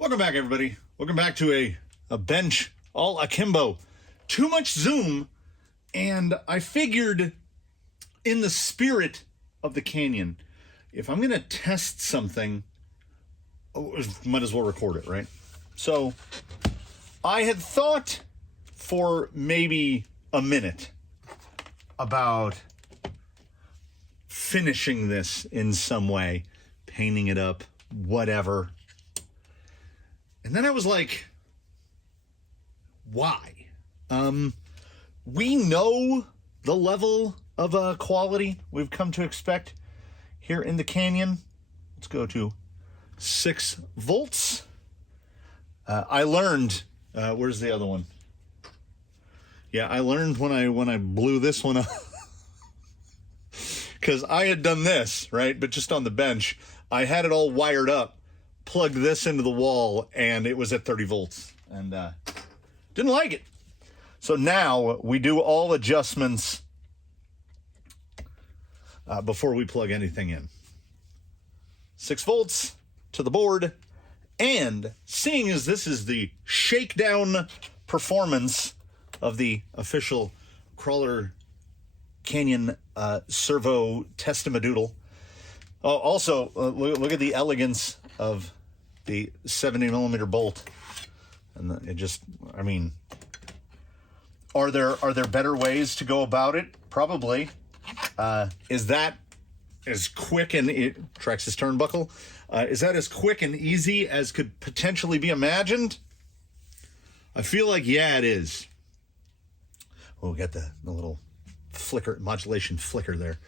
Welcome back, everybody. Welcome back to a bench all akimbo. Too much zoom, and I figured in the spirit of the canyon, if I'm going to test something, might as well record it, right? So I had thought for maybe a minute about finishing this in some way, painting it up, whatever. And then I was like, why? We know the level of quality we've come to expect here in the canyon. Let's go to 6 volts. I learned, where's the other one? Yeah, I learned when I blew this one up, because I had done this, right? But just on the bench, I had it all wired up, plugged this into the wall, and it was at 30 volts, and didn't like it. So now we do all adjustments before we plug anything in. 6 volts to the board, and seeing as this is the shakedown performance of the official Crawler Canyon Servo Testin Time. Oh, also, look at the elegance of the 70mm bolt. And it just, I mean, are there better ways to go about it? Probably. Is that as quick and Traxxas turnbuckle? Is that as quick and easy as could potentially be imagined? I feel like, yeah, it is. We'll get the little flicker, modulation flicker there.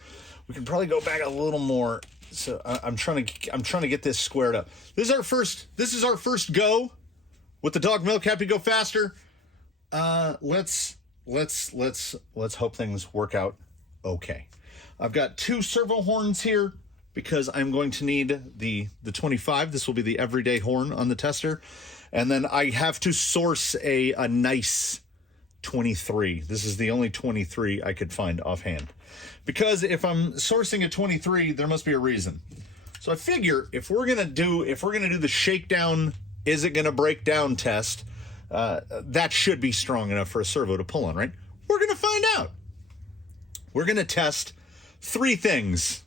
We can probably go back a little more. So I'm trying to get this squared up. This is our first go with the dog milk. Happy to go faster. Let's hope things work out okay. I've got 2 servo horns here because I'm going to need the 25. This will be the everyday horn on the tester, and then I have to source a nice 23. This is the only 23 I could find offhand, because if I'm sourcing a 23, there must be a reason. So I figure if we're gonna do the shakedown, is it gonna break down test, that should be strong enough for a servo to pull on, right? We're gonna find out. We're gonna test 3 things.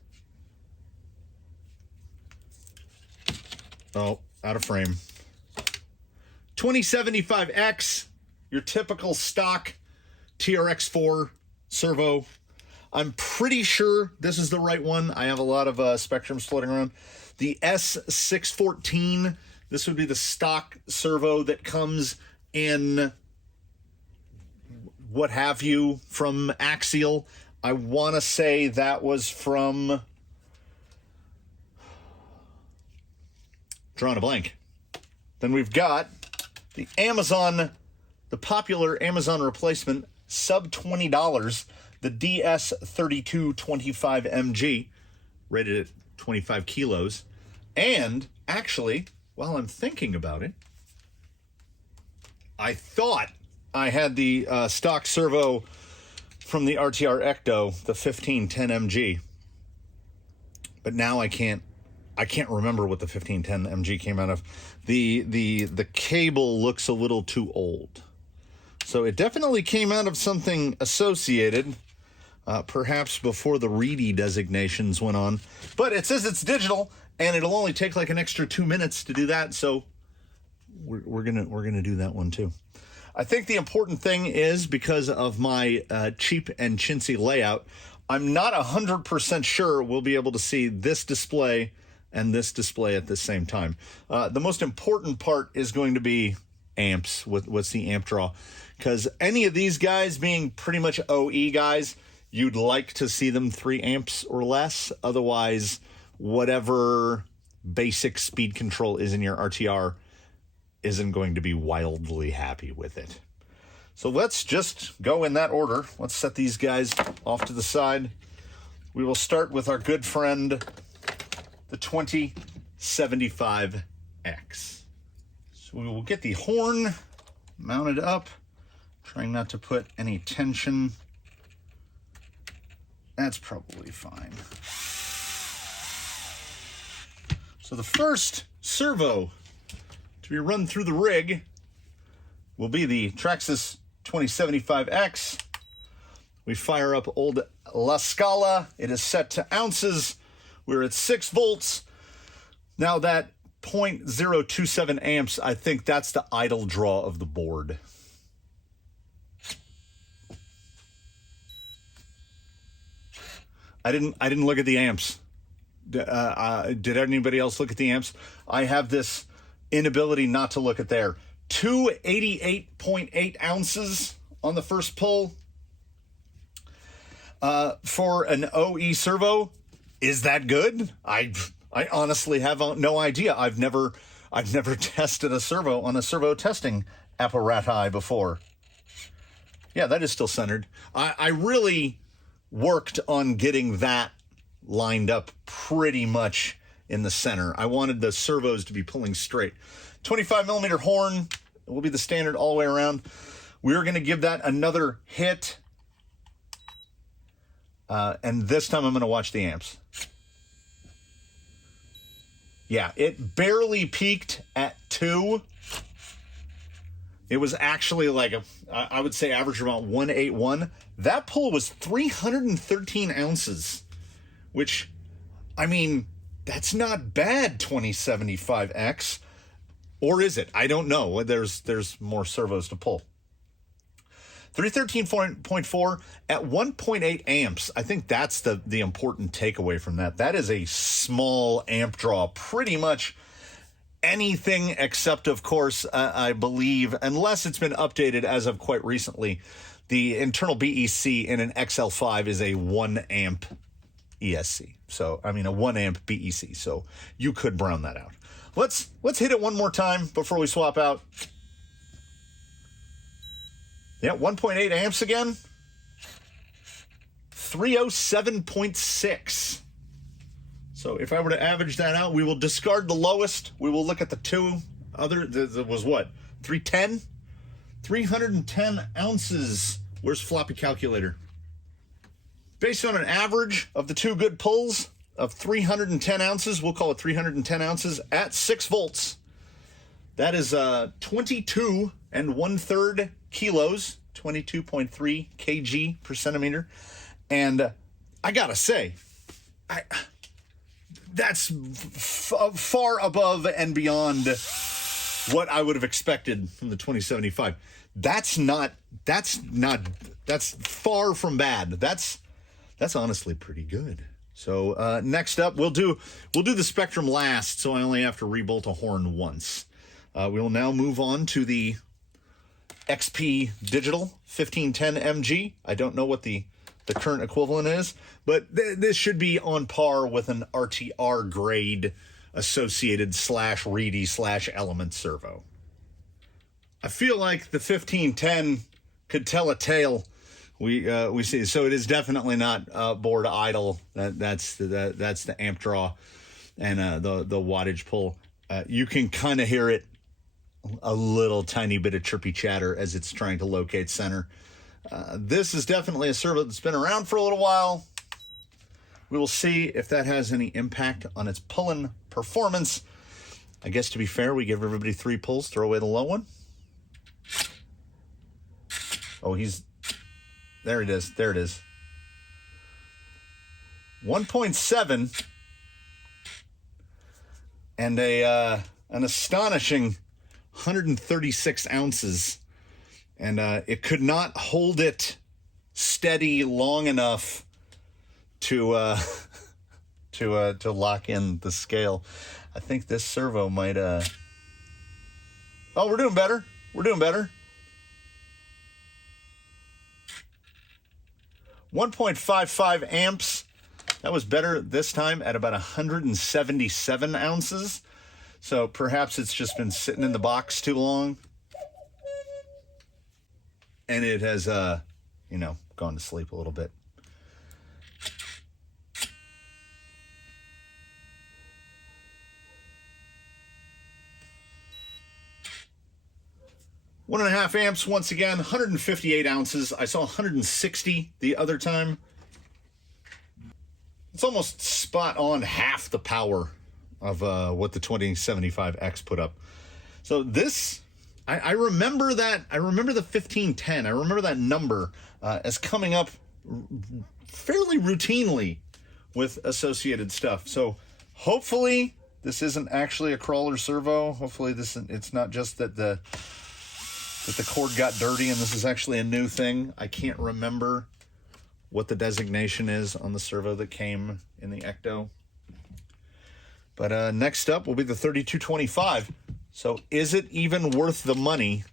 Oh, out of frame. 2075X, your typical stock TRX4 servo. I'm pretty sure this is the right one. I have a lot of spectrums floating around. The S614, this would be the stock servo that comes in what have you from Axial. I want to say that was from, drawing a blank. Then we've got the popular Amazon replacement, sub $20, the DS3225MG, rated at 25 kilos. And actually, while I'm thinking about it, I thought I had the stock servo from the RTR Ecto, the 1510MG. But now I can't remember what the 1510MG came out of. The cable looks a little too old. So it definitely came out of something associated, perhaps before the Reedy designations went on. But it says it's digital, and it'll only take like an extra 2 minutes to do that. So we're gonna do that one too. I think the important thing is, because of my cheap and chintzy layout, I'm not 100% sure we'll be able to see this display and this display at the same time. The most important part is going to be amps. What's the amp draw? Because any of these guys being pretty much OE guys, you'd like to see them 3 amps or less. Otherwise, whatever basic speed control is in your RTR isn't going to be wildly happy with it. So let's just go in that order. Let's set these guys off to the side. We will start with our good friend, the 2075X. So we will get the horn mounted up, trying not to put any tension. That's probably fine. So the first servo to be run through the rig will be the Traxxas 2075X. We fire up old La Scala. It is set to ounces. We're at 6 volts. Now that 0.027 amps, I think that's the idle draw of the board. I didn't look at the amps. Did anybody else look at the amps? I have this inability not to look at there. 288.8 ounces on the first pull. For an OE servo, is that good? I honestly have no idea. I've never tested a servo on a servo testing apparati before. Yeah, that is still centered. I really worked on getting that lined up pretty much in the center. I wanted the servos to be pulling straight. 25 millimeter horn will be the standard all the way around. We're going to give that another hit. And this time I'm going to watch the amps. Yeah, it barely peaked at 2. It was actually like I would say average about 181. That pull was 313 ounces, which, I mean, that's not bad, 2075X. Or is it? I don't know. There's more servos to pull. 313.4 at 1.8 amps. I think that's the important takeaway from that. That is a small amp draw. Pretty much anything except, of course, I believe, unless it's been updated as of quite recently, the internal BEC in an XL5 is a 1 amp ESC. So, I mean, a 1 amp BEC. So you could brown that out. Let's hit it one more time before we swap out. Yeah, 1.8 amps again. 307.6. So if I were to average that out, we will discard the lowest. We will look at the two other. There was what? 310? 310 ounces. Where's floppy calculator? Based on an average of the two good pulls of 310 ounces, we'll call it 310 ounces at 6 volts. That is 22 1/3 kilos, 22.3 kg per centimeter. And I gotta say, that's far above and beyond what I would have expected from the 2075. That's far from bad. That's honestly pretty good. So next up, we'll do the Spectrum last, so I only have to rebolt a horn once. We will now move on to the XP Digital 1510 MG. I don't know what the current equivalent is, but this should be on par with an RTR grade associated /Reedy /Element servo. I feel like the 1510 could tell a tale. We see, so it is definitely not board idle. That's the amp draw and the wattage pull. You can kind of hear it, a little tiny bit of chirpy chatter as it's trying to locate center. This is definitely a servo that's been around for a little while. We will see if that has any impact on its pulling performance. I guess to be fair, we give everybody 3 pulls, throw away the low one. Oh, there it is. There it is. 1.7 and an astonishing 136 ounces, and it could not hold it steady long enough to lock in the scale. I think this servo might oh, we're doing better. We're doing better. 1.55 amps. That was better this time at about 177 ounces. So perhaps it's just been sitting in the box too long. And it has, gone to sleep a little bit. One and a half amps once again, 158 ounces. I saw 160 the other time. It's almost spot on half the power of what the 2075X put up. So this, I remember that. I remember the 1510. I remember that number as coming up fairly routinely with associated stuff. So hopefully this isn't actually a crawler servo. Hopefully it's not just that the cord got dirty and this is actually a new thing. I can't remember what the designation is on the servo that came in the Ecto. But next up will be the 3225. So is it even worth the money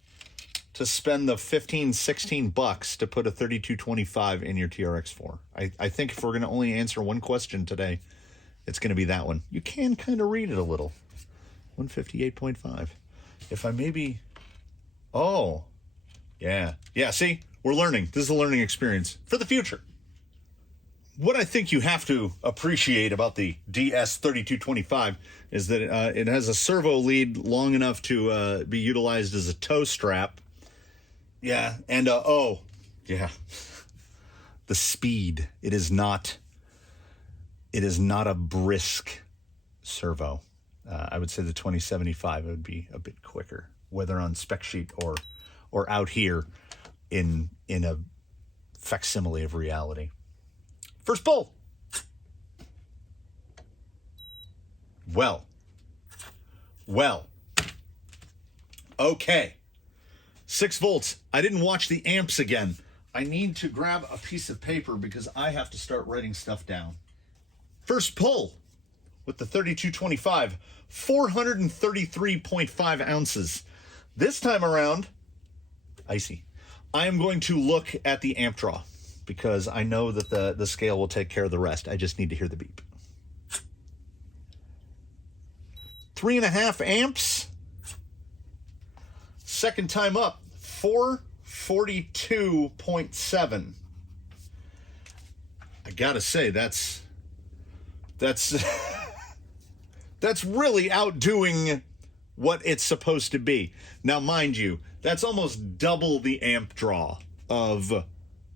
to spend the 15, 16 bucks to put a 3225 in your TRX4? I think if we're going to only answer one question today, it's going to be that one. You can kind of read it a little. 158.5. If I maybe... Oh, yeah. Yeah, see? We're learning. This is a learning experience for the future. What I think you have to appreciate about the DS3225 is that it has a servo lead long enough to be utilized as a tow strap. Yeah, and oh, yeah, the speed. It is not a brisk servo. I would say the 2075 would be a bit quicker, whether on spec sheet or out here in a facsimile of reality. First pull. Well. Okay. 6 volts. I didn't watch the amps again. I need to grab a piece of paper because I have to start writing stuff down. First pull with the 3225, 433.5 ounces. This time around, icy. I am going to look at the amp draw because I know that the scale will take care of the rest. I just need to hear the beep. 3.5 amps. Second time up, 442.7. I gotta say, that's that's really outdoing what it's supposed to be. Now, mind you, that's almost double the amp draw of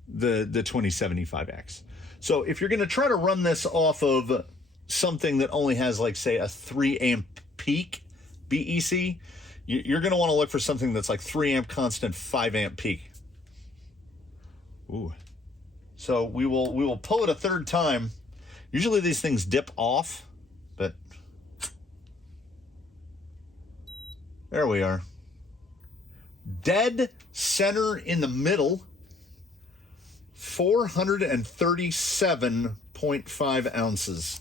the 2075X. So if you're going to try to run this off of something that only has, like, say, a 3 amp peak BEC, you're going to want to look for something that's like 3 amp constant, 5 amp peak. Ooh. So we will pull it a third time. Usually these things dip off, but there we are. Dead center in the middle, 437.5 ounces.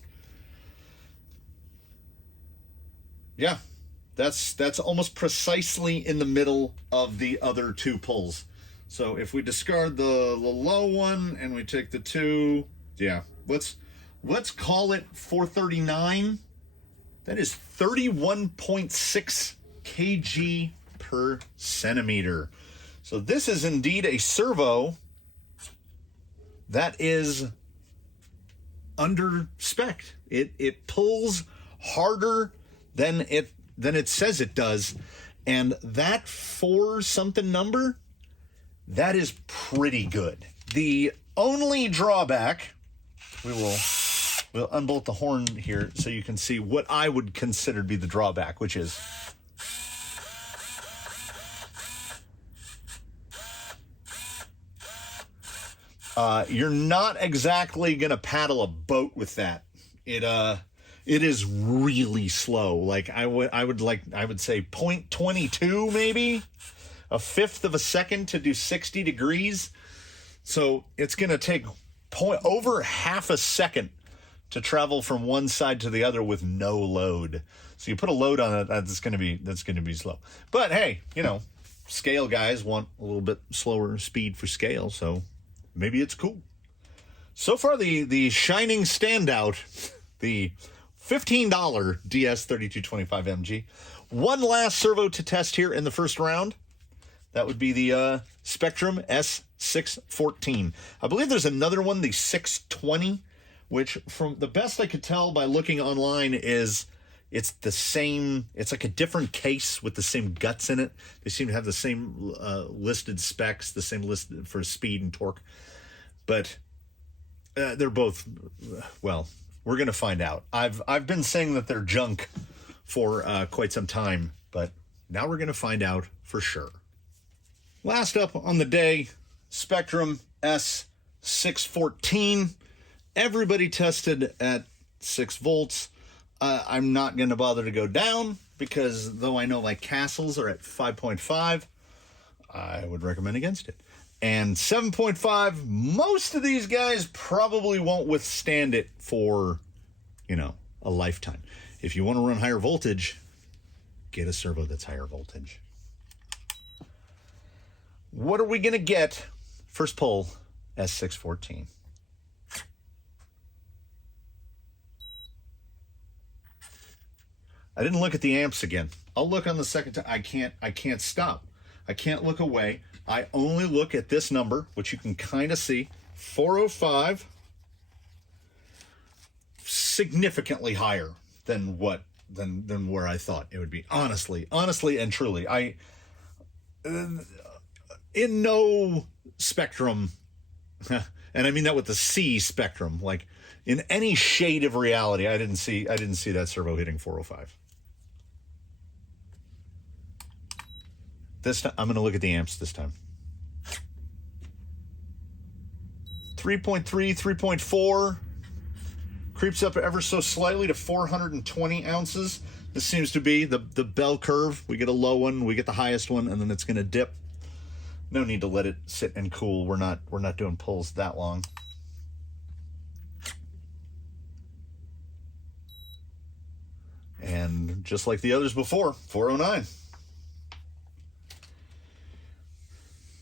Yeah, that's almost precisely in the middle of the other two pulls. So if we discard the low one and we take the 2, yeah, let's call it 439. That is 31.6 kg per centimeter. So this is indeed a servo that is under spec. It pulls harder than it says it does, and that 4-something number, that is pretty good. The only drawback, we'll unbolt the horn here so you can see what I would consider to be the drawback, which is you're not exactly gonna paddle a boat with that. It is really slow. Like I would say 0.22 maybe, a fifth of a second to do 60 degrees. So it's gonna take over half a second to travel from one side to the other with no load. So you put a load on it, that's gonna be slow. But hey, scale guys want a little bit slower speed for scale, so maybe it's cool. So far, the shining standout, the $15 DS3225MG. One last servo to test here in the first round. That would be the Spectrum S614. I believe there's another one, the 620, which from the best I could tell by looking online is it's the same, it's like a different case with the same guts in it. They seem to have the same listed specs, the same list for speed and torque. But they're both, well, we're going to find out. I've been saying that they're junk for quite some time, but Now we're going to find out for sure. Last up on the day, Spectrum S614. Everybody tested at 6 volts. I'm not going to bother to go down because though I know my castles are at 5.5, I would recommend against it. And 7.5, most of these guys probably won't withstand it for, a lifetime. If you want to run higher voltage, get a servo that's higher voltage. What are we going to get? First pull, S614. I didn't look at the amps again. I'll look on the second time. I can't stop. I can't look away. I only look at this number, which you can kind of see, 405, significantly higher than than where I thought it would be. Honestly and truly, in no spectrum, and I mean that with the C spectrum, like in any shade of reality, I didn't see that servo hitting 405. This time, I'm going to look at the amps this time. 3.3, 3.4. Creeps up ever so slightly to 420 ounces. This seems to be the bell curve. We get a low one, we get the highest one, and then it's going to dip. No need to let it sit and cool. We're not doing pulls that long. And just like the others before, 409.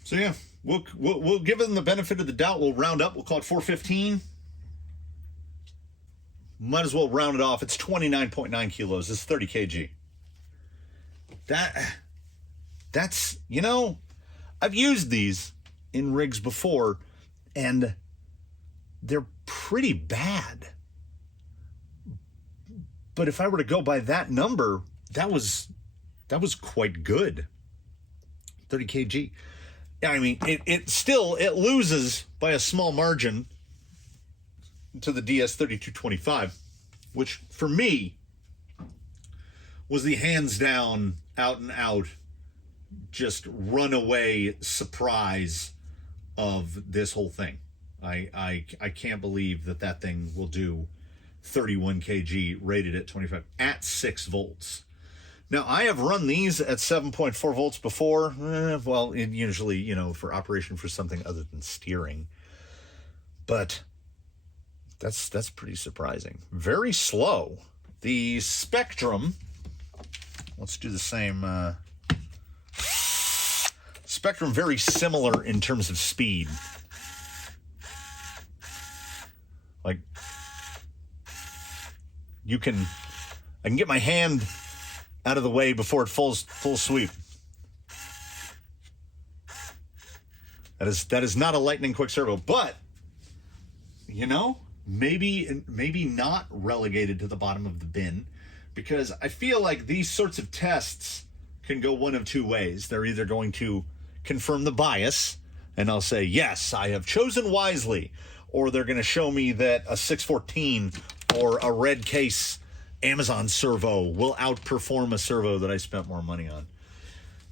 So yeah, we'll give them the benefit of the doubt. We'll round up. We'll call it 415. Might as well round it off. It's 29.9 kilos. It's 30 kg. That's I've used these in rigs before, and they're pretty bad. But if I were to go by that number, that was quite good. 30 kg. I mean, it loses by a small margin to the DS3225, which for me was the hands down, out and out, just runaway surprise of this whole thing. I can't believe that thing will do 31 kg rated at 25 at 6 volts. Now, I have run these at 7.4 volts before. Usually, for operation for something other than steering. But that's pretty surprising. Very slow. The Spectrum, let's do the same. Spectrum, very similar in terms of speed. Like, I can get my hand out of the way before it full sweep. That is not a lightning quick servo, but maybe not relegated to the bottom of the bin, because I feel like these sorts of tests can go one of two ways. They're either going to confirm the bias, and I'll say, yes, I have chosen wisely, or they're going to show me that a 614 or a red case Amazon servo will outperform a servo that I spent more money on.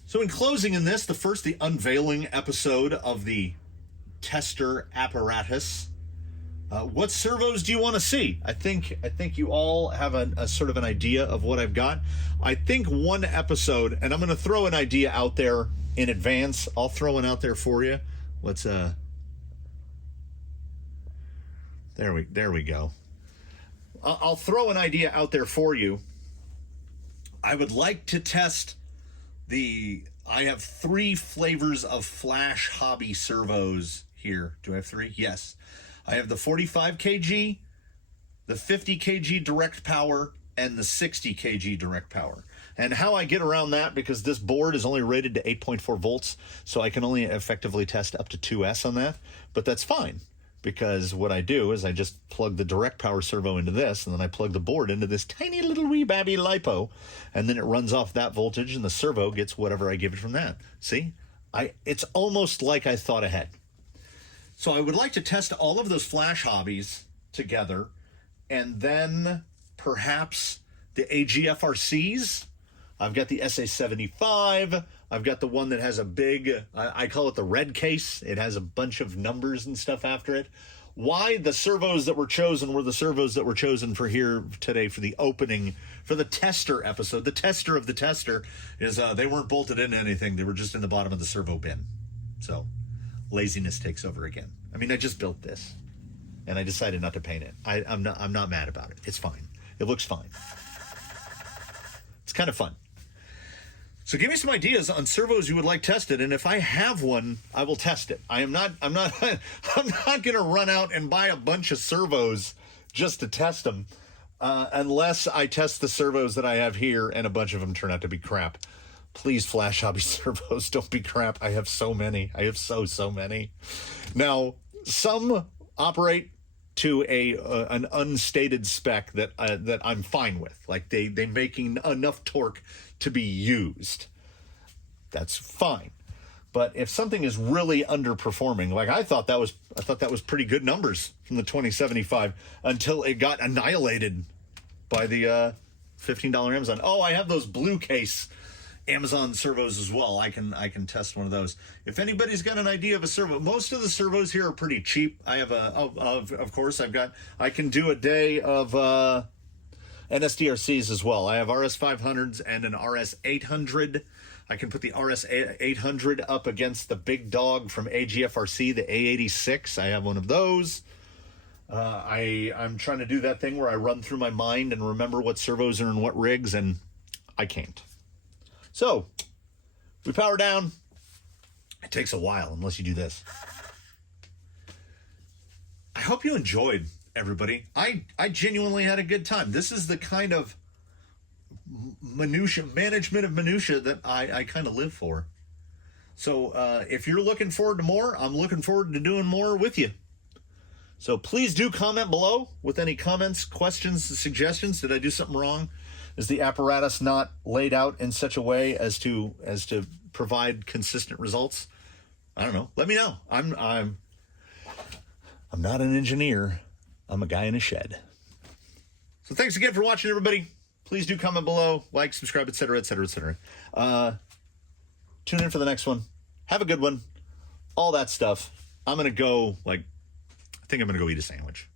So in closing in this, the unveiling episode of the tester apparatus, what servos do you want to see? I think you all have a sort of an idea of what I've got. I think one episode, and I'm going to throw an idea out there in advance. I'll throw one out there for you. Let's there we go. I'll throw an idea out there for you. I would like to test I have 3 flavors of flash hobby servos here. Do I have 3? Yes. I have the 45 kg, the 50 kg direct power, and the 60 kg direct power. And how I get around that, because this board is only rated to 8.4 volts, so I can only effectively test up to 2S on that, but that's fine. Because what I do is I just plug the direct power servo into this, and then I plug the board into this tiny little wee babby LiPo, and then it runs off that voltage, and the servo gets whatever I give it from that. See? It's almost like I thought ahead. So I would like to test all of those flash hobbies together, and then perhaps the AGFRCs. I've got the SA75. I've got the one that has a big, I call it the red case. It has a bunch of numbers and stuff after it. Why the servos that were chosen were the servos that were chosen for here today for the opening, for the tester episode. The tester of the tester is they weren't bolted into anything. They were just in the bottom of the servo bin. So laziness takes over again. I mean, I just built this and I decided not to paint it. I'm not mad about it. It's fine. It looks fine. It's kind of fun. So give me some ideas on servos you would like tested, and if I have one, I will test it. I'm not I'm not going to run out and buy a bunch of servos just to test them, unless I test the servos that I have here and a bunch of them turn out to be crap. Please, Flash Hobby servos, don't be crap. I have so many. I have so many. Now, some operate to an unstated spec that I'm fine with. Like they making enough torque to be used. That's fine. But if something is really underperforming, like I thought that was pretty good numbers from the 2075 until it got annihilated by the $15 Amazon. Oh, I have those blue case Amazon servos as well. I can test one of those. If anybody's got an idea of a servo, most of the servos here are pretty cheap. I have of course I can do a day of NSDRCs as well. I have RS500s and an RS800. I can put the RS800 up against the big dog from AGFRC, the A86. I have one of those. I'm trying to do that thing where I run through my mind and remember what servos are in what rigs, and I can't. So, we power down. It takes a while, unless you do this. I hope you enjoyed, everybody. I genuinely had a good time. This is the kind of management of minutia that I kind of live for. So, if you're looking forward to more, I'm looking forward to doing more with you. So please do comment below with any comments, questions, suggestions. Did I do something wrong? Is the apparatus not laid out in such a way as to provide consistent results? I don't know. Let me know. I'm not an engineer. I'm a guy in a shed. So thanks again for watching, everybody. Please do comment below, like, subscribe, etc., etc., etc. Tune in for the next one. Have a good one. All that stuff. I'm gonna go I think I'm gonna go eat a sandwich.